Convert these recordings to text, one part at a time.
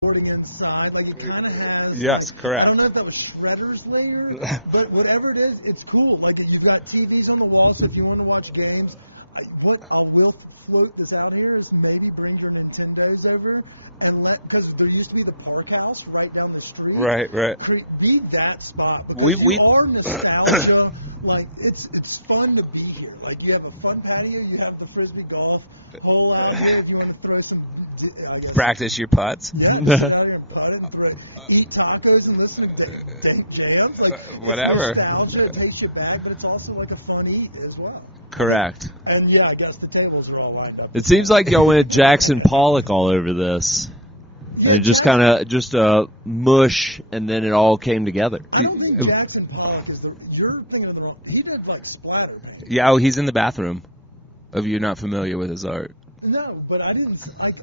boarding inside. Like, it kind of has, yes, like, correct. I don't know if that was Shredder's layer, but whatever it is, it's cool. Like, you've got TVs on the wall, so if you want to watch games, I will float this out here is maybe bring your Nintendos over and because there used to be the Park House right down the street. Right. Be that spot because you are nostalgia. Like, it's fun to be here. Like, you have a fun patio. You have the Frisbee golf hole out here if you want to throw some, I guess. Practice your putts. Yeah, just sit out here and putt it and eat tacos and listen to dank jams. Like, it's nostalgia. It takes you back, but it's also like a fun eat as well. Correct. And yeah, I guess the tables are all lined up. It seems like y'all went Jackson Pollock all over this. Yeah, and just kind of just a mush, and then it all came together. I don't think Jackson Pollock is you're thinking of the wrong. He did like splatter paint. Yeah, he's in the bathroom. If you're not familiar with his art. No, but I didn't. I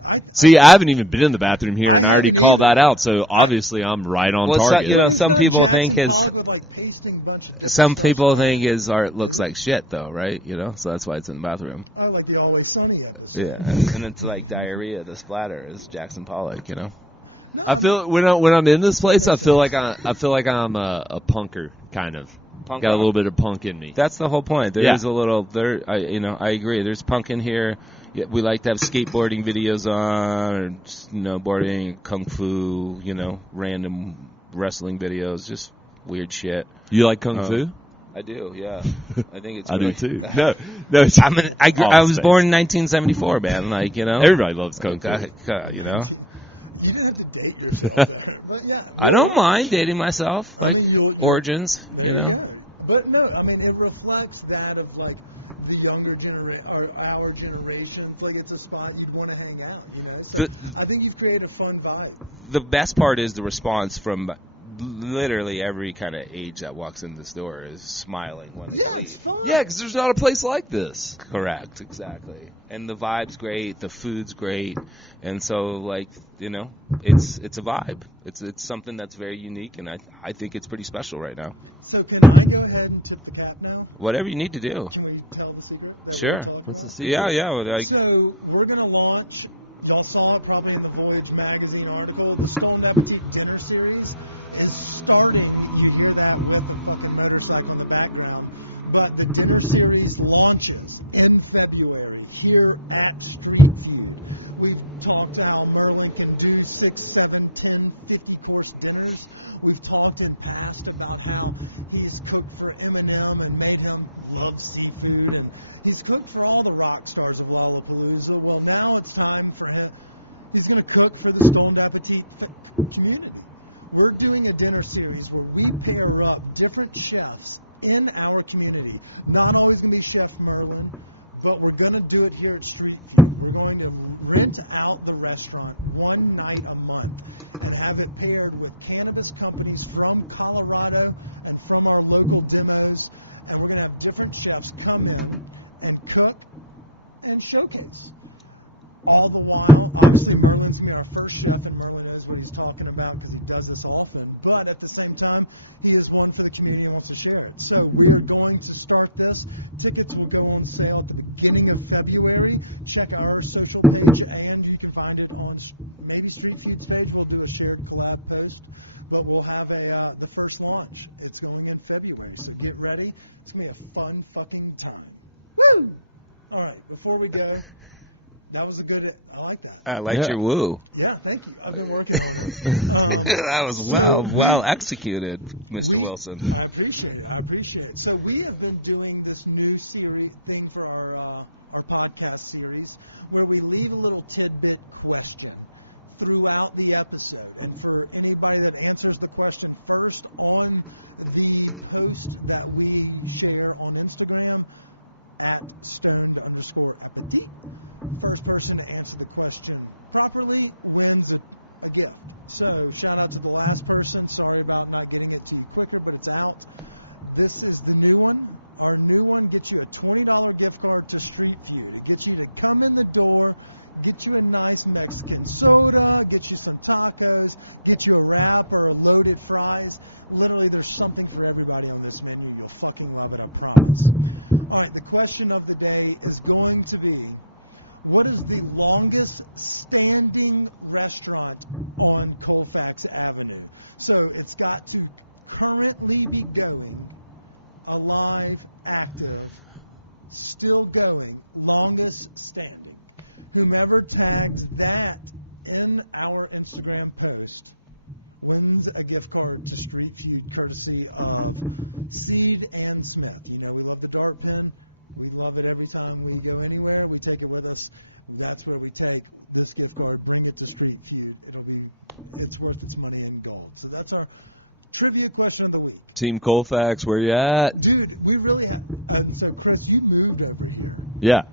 haven't even been in the bathroom here, and I already called that out. So obviously, I'm right on target. Some people Jackson think Pollock with like pasting bunch of different. Some people think his art looks like shit, though, right? So that's why it's in the bathroom. I like the Always Sunny episode. Yeah, and it's like diarrhea. The splatter is Jackson Pollock, No, I feel when I'm in this place, I feel like I'm a punker kind of. Got a little bit of punk in me. That's the whole point. There's a little I agree. There's punk in here. We like to have skateboarding videos on, or snowboarding, kung fu, random wrestling videos, just weird shit. You like kung fu? I do, yeah. I think it's. I really, do too. No. I was born in 1974, man. Everybody loves kung fu. You didn't have to date yourself there, but yeah. I don't mind dating myself. I mean, you're origins. There you go. But no, I mean, it reflects that of like the younger generation, or our generations. Like, it's a spot you'd want to hang out, So I think you've created a fun vibe. The best part is the response from literally every kind of age that walks in this door is smiling. It's fun. Yeah, because there's not a place like this. Correct, exactly. And the vibe's great, the food's great, and so it's a vibe. It's something that's very unique, and I think it's pretty special right now. So can I go ahead and tip the cap now? Whatever you need to do. Can we tell the secret that Sure. we're talking about? Yeah. So we're gonna launch. Y'all saw it probably in the Voyage magazine article. The Stoned Appetit dinner series is starting. You hear that with a fucking motorcycle in the background. But the dinner series launches in February here at Street Feud. We've talked how Merlin can do 6, 7, 10, 50-course dinners. We've talked in past about how he's cooked for Eminem and made him love seafood. And he's cooked for all the rock stars of Lollapalooza. Well, now it's time for him. He's going to cook for the Stoned Appetit community. We're doing a dinner series where we pair up different chefs in our community. Not always going to be Chef Merlin, but we're going to do it here at Street Feud. We're going to rent out the restaurant one night a month and have it paired with cannabis companies from Colorado and from our local demos. And we're going to have different chefs come in and cook and showcase. All the while, obviously, Merlin's going to be our first chef, and Merlin knows what he's talking about because he does this often. But at the same time, he is one for the community and wants to share it. So we are going to start this. Tickets will go on sale at the beginning of February. Check our social page, and you can find it on maybe Street Feud's page. We'll do a shared collab post. But we'll have the first launch. It's going in February, so get ready. It's going to be a fun fucking time. Woo! All right, before we go... That was a good. I like that. I liked your woo. Yeah, thank you. I've been working on it. That was well executed, Mr. Wilson. I appreciate it. So we have been doing this new series thing for our podcast series, where we leave a little tidbit question throughout the episode, and for anybody that answers the question first on the post that we share on Instagram at @stoned_appetit. First person to answer the question properly wins a gift. So shout out to the last person. Sorry about not getting it to you quicker, but it's out. This is the new one. Our new one gets you a $20 gift card to Street Feud. It gets you to come in the door, get you a nice Mexican soda, get you some tacos, get you a wrap or a loaded fries. Literally, there's something for everybody on this menu. You'll fucking love it, I promise. All right, the question of the day is going to be, What is the longest standing restaurant on Colfax Avenue? So it's got to currently be going, alive, active, still going, longest standing. Whomever tags that in our Instagram post wins a gift card to Street Feud courtesy of Seed and Smith. You know, we love the dart pen. We love it every time we go anywhere. We take it with us. That's where we take this gift card, bring it to Street Feud. It's worth its money in gold. So that's our trivia question of the week. Team Colfax, where you at? Dude, we really have. And so, Chris, you moved over here. Yeah.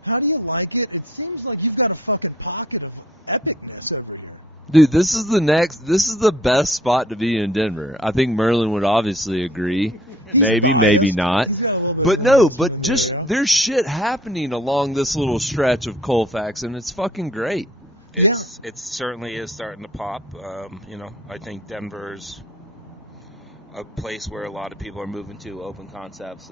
How do you like it? It seems like you've got a fucking pocket of epicness over here. Dude, this is the best spot to be in Denver. I think Merlin would obviously agree. He's maybe, biased. maybe not. He's got a little bit but of no, investment but in the just area. there's shit happening along this little stretch of Colfax, and it's fucking great. It certainly is starting to pop. I think Denver's a place where a lot of people are moving to, open concepts,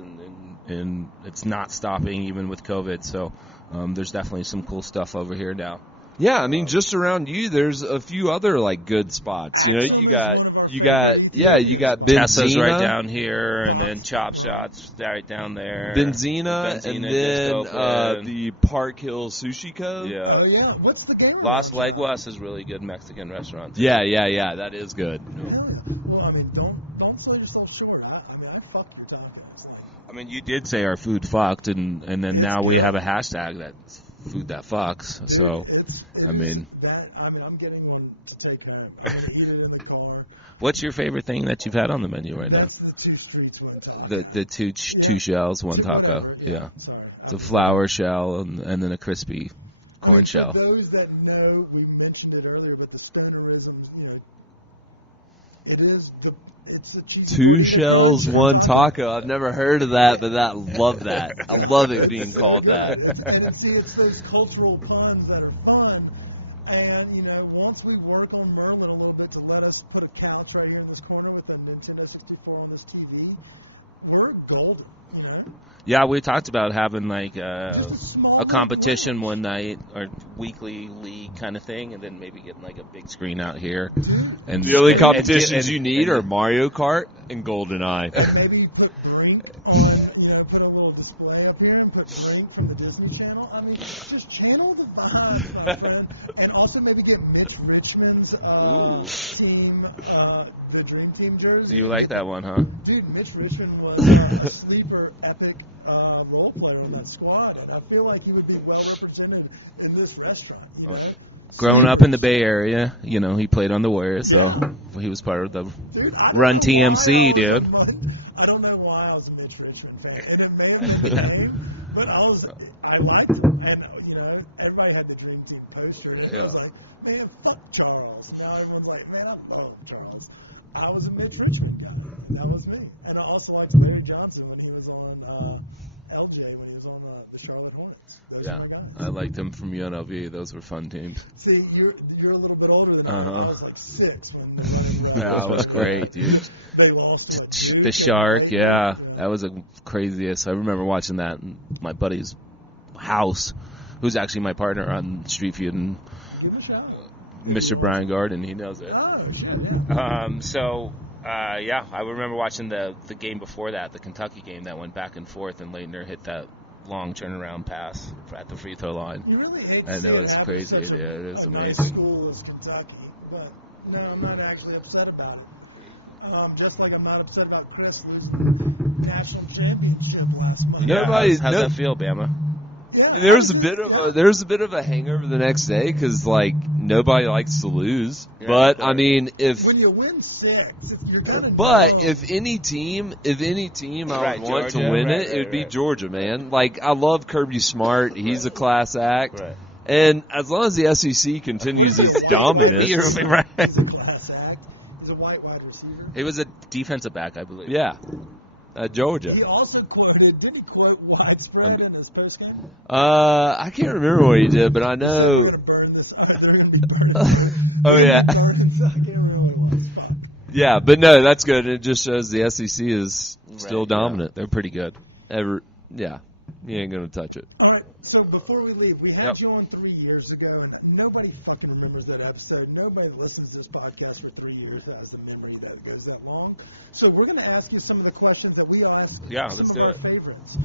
and it's not stopping even with COVID. So there's definitely some cool stuff over here now. Yeah, I mean, just around you, there's a few other like good spots. Axum is one of our favorite Ethiopian you got spots. Tesso's Benzina right down here, Fox, and then Chop right. Shots right down there. Benzina, and then the Park Hill Sushi Co. Yeah. Oh, yeah. What's the gamer Las lounge about? Leguas is really good Mexican restaurant. too. Yeah, that is good. Hell yeah. Well, I mean, don't sell yourself short. I fuck your tacos. Like, I mean, you did say our food fucked, and then It's now we good. have a hashtag that's food that fucks. dude, so, I'm getting one to take home. I'm going to eat it in the car. what's your favorite thing that you've had on the menu right That's the two streets, one now? taco. The two Yeah. shells, one taco. Whatever, yeah. Sorry. It's a flour shell and then a crispy I mean, corn for shell. those that know, we mentioned it earlier, but the stonerisms, it's a cheesy Two gordita crunch shells, from one taco. taco. I've never heard of that, but love that. I love it being It's so called good. that. It's those cultural puns that are fun. And, once we work on Merlin a little bit to let us put a couch right here in this corner with a Nintendo 64 on this TV, we're golden, Yeah, we talked about having Just a small little competition lounge. one night or weekly league kind of thing, and then maybe getting a big screen out here. Dude. And The only Screen- competitions you need are Mario Kart and GoldenEye. And maybe put Brink on, put a little display up here and put Brink from the Disney Channel. I mean, just channel the vibes, my friend. And also maybe get Mitch Richmond's team, the Dream Team jersey. You like Get that one, huh? Dude, Mitch Richmond was a sleeper epic role player on that squad, and I feel like he would be well represented in this restaurant, Growing up in the Sleepers. Bay Area, he played on the Warriors. So Yeah. he was part of the Dude, I don't Run know TMC, why I was dude. I don't know why I was a Mitch Richmond fan, and it may have been the name, but I liked him, and everybody had the Dream Team poster, and I was like, man, fuck Charles. Now everyone's like, man, I love Charles. I was a Mitch Richmond guy, and that was me. And I also liked Larry Johnson when he was on LJ, when he was on the Charlotte Hornets. Those are my guys. I liked him from UNLV. Those were fun teams. See, you're a little bit older than I am. Uh-huh. I was like 6 when the Running Rebels That was were great, in dude. They lost to what, Duke? The and Shark, Leighton? yeah. That was the craziest. I remember watching that in my buddy's house, who's actually my partner on Street Feud, and Give him a shout out. if he Mr. wants Brian it. Garden, he knows it. Oh, shit, yeah. I remember watching the game before that, the Kentucky game that went back and forth, and Leitner hit that long turnaround pass at the free throw line. You really hate to I see know, it it's happen crazy. to such Yeah, it is a nice amazing. school as Kentucky, but no, I'm not actually upset about it. Just like I'm not upset about Chris losing the national championship last Monday. No, How's no- that feel, Bama? Yeah, how There's does a it- bit of yeah. there's a bit of a hangover the next day because nobody likes to lose. Yeah, but right. I mean, if When you win 6, you're kind of but if any team I Right, would want to Georgia, win right, it, it would be right. Georgia, man. Like I love Kirby Smart. He's a class act. Right. And as long as the SEC continues, What is he, a to white wide dominate- receiver? Right. He's a class act. He's a white wide receiver. He was a defensive back, I believe. Yeah, Georgia. He also didn't he quote widespread in his postgame? I can't remember what he did, but I know He said we're going to burn this. They're going to be burning. We're Oh, going to yeah. be burning. I can't remember what it was. Fuck. Yeah, but no, that's good. It just shows the SEC is still Right, dominant. yeah. They're pretty good. Yeah. You ain't gonna touch it. All right, so before we leave, we had you on 3 years ago, and nobody fucking remembers that episode. Nobody that listens to this podcast for 3 years has the memory that goes that long. So we're going to ask you some of the questions that we ask some of our favorites.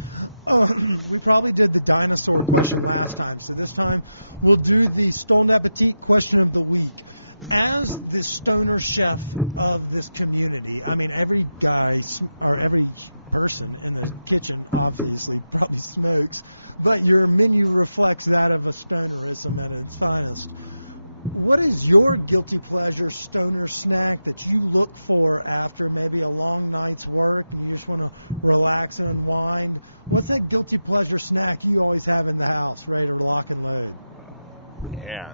We probably did the dinosaur question last time, so this time we'll do the Stoned Appetit question of the week. As the stoner chef of this community, I mean, every guy or every person in the kitchen obviously probably smokes, but your menu reflects that of a stonerism at its finest. What is your guilty pleasure stoner snack that you look for after maybe a long night's work and you just want to relax and unwind? What's that guilty pleasure snack you always have in the house, ready to lock and load? Yeah.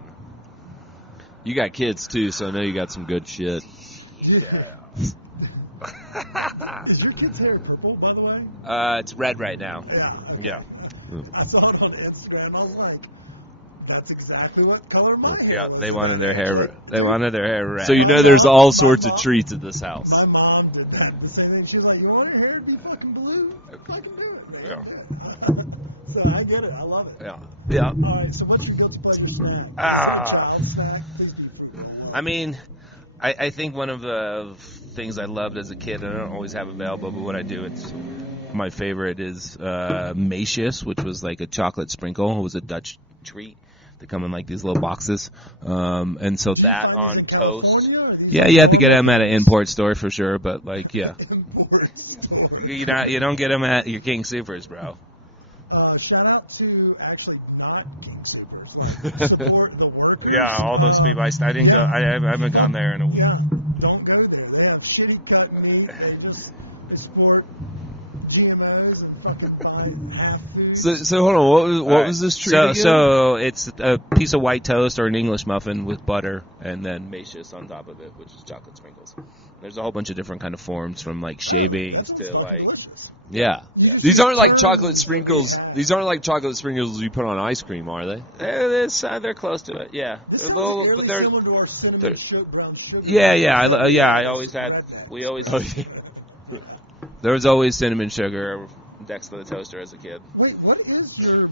You got kids too, so I know you got some good shit. Yeah. Is your kid's hair purple, by the way? It's red right now. Yeah, okay. Yeah. I saw it on Instagram, and I was like, that's exactly what color my hair was. They wanted their hair. They wanted their hair red. So you know there's all sorts of treats at this house. My mom did that. The same thing. She was like, "You want your hair to be fucking blue? Fucking do it, man. Do it." So I get it. I love it. Yeah. All right. So what's your guilty pleasure snack? Is it a child snack? Please be fruit roll up. I mean, I think one of the things I loved as a kid, I don't always have available, but what I do, it's my favorite is Macius, which was like a chocolate sprinkle. It was a Dutch treat. They come in like these little boxes, and so do you find these in California or are these? Yeah, like you have to get them things? at an import store for sure. But like, yeah, import store. You don't get them at your King Supers, bro. Shout out to actually not King Supers, like support the workers. Yeah, all those people. I haven't gone there in a week. Yeah, don't go there. They have shitty cut meat. They support GMOs and fucking buy half food. So hold on, what was this treat again? So it's a piece of white toast or an English muffin with butter and then Macius on top of it, which is chocolate sprinkles. There's a whole bunch of different kind of forms from like shaving. That sounds fucking delicious. Yeah. These aren't like chocolate sprinkles. These aren't like chocolate sprinkles you put on ice cream, are they? They're close to it. Yeah. This sounds eerily similar to our cinnamon brown sugar. I always had rednecks. We always yeah. There was always cinnamon sugar next to the toaster as a kid. Wait, what is your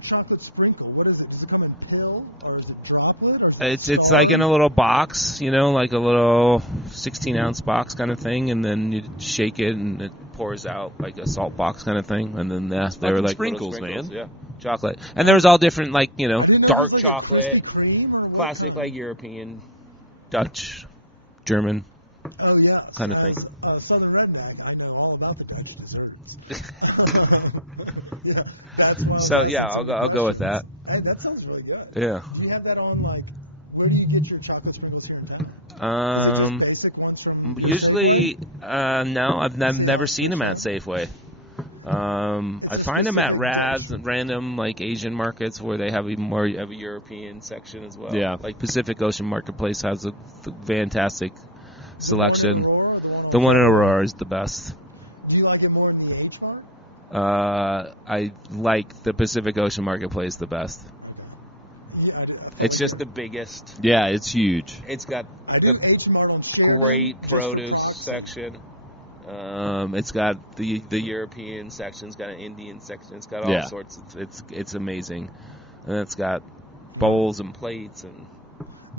chocolate sprinkle? What is it? Does it come in pill or is it droplet or is it It's like in a little box, like a little 16-ounce box kind of thing, and then you shake it and it pours out like a salt box kind of thing, and then they were like sprinkles, man. Yeah, chocolate. And there was all different I didn't know it was like chocolate, a Krispy Kreme or what classic kind? like European, Dutch, German. Oh, yes. Kind of as a Southern redneck, I know all about the Dutch desserts. Yeah, that's why I was asking some I'll go with that. Hey, that sounds really good. Yeah. Do you have that on, where do you get your chocolate sprinkles here in town? Is it just basic ones from your usually, Safeway? No, I've never seen them at Safeway. I find them at random Asian markets where they have even more of a European section as well. Yeah. Like Pacific Ocean Marketplace has a fantastic The selection. one in Aurora or the one on The one in Aurora is the best. Do you like it more in the H Mart? I like the Pacific Ocean Marketplace the best. Okay. Yeah, it's just the biggest. Yeah, it's huge. It's got. I do H Mart on Sheridan just for proxy. Section. It's got the European section. It's got an Indian section. It's got all sorts. It's amazing, and it's got bowls and plates and.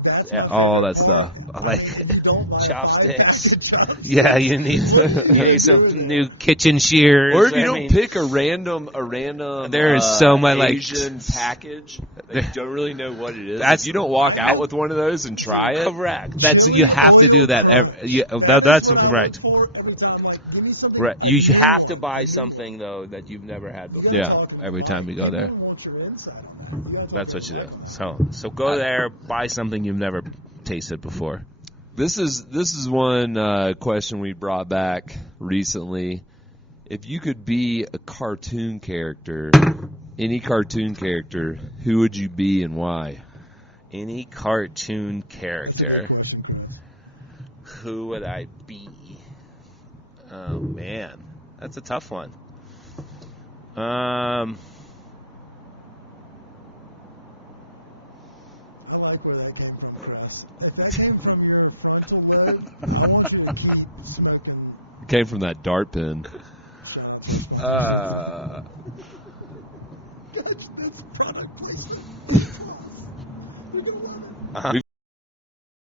That's my favorite part. I mean, if you don't buy a 5-pack of chopsticks, you need. What are you even doing there? New kitchen shears. Or if you don't pick a random. There is so much Asian package. You don't really know what it is. If you don't walk out with one of those and try it. Correct. Chili oil crunch. That's what I look for every time. Give me something. You have to buy something though that you've never had before. You got to talk in the every mic. time you go there. People want your insight on that. You got to talk in the mic on that. So go there, buy something you've never tasted before. This is one question we brought back recently. If you could be a cartoon character, any cartoon character, who would you be and why? Any cartoon character. That's a good question, Chris. Who would I be? Oh man, that's a tough one. I like where that came from, Chris. If that came from your frontal lobe, I want you to keep smoking. It came from that dart pen. Shout out to our sponsors. Gosh, that's product placement. A+. They're going to love it.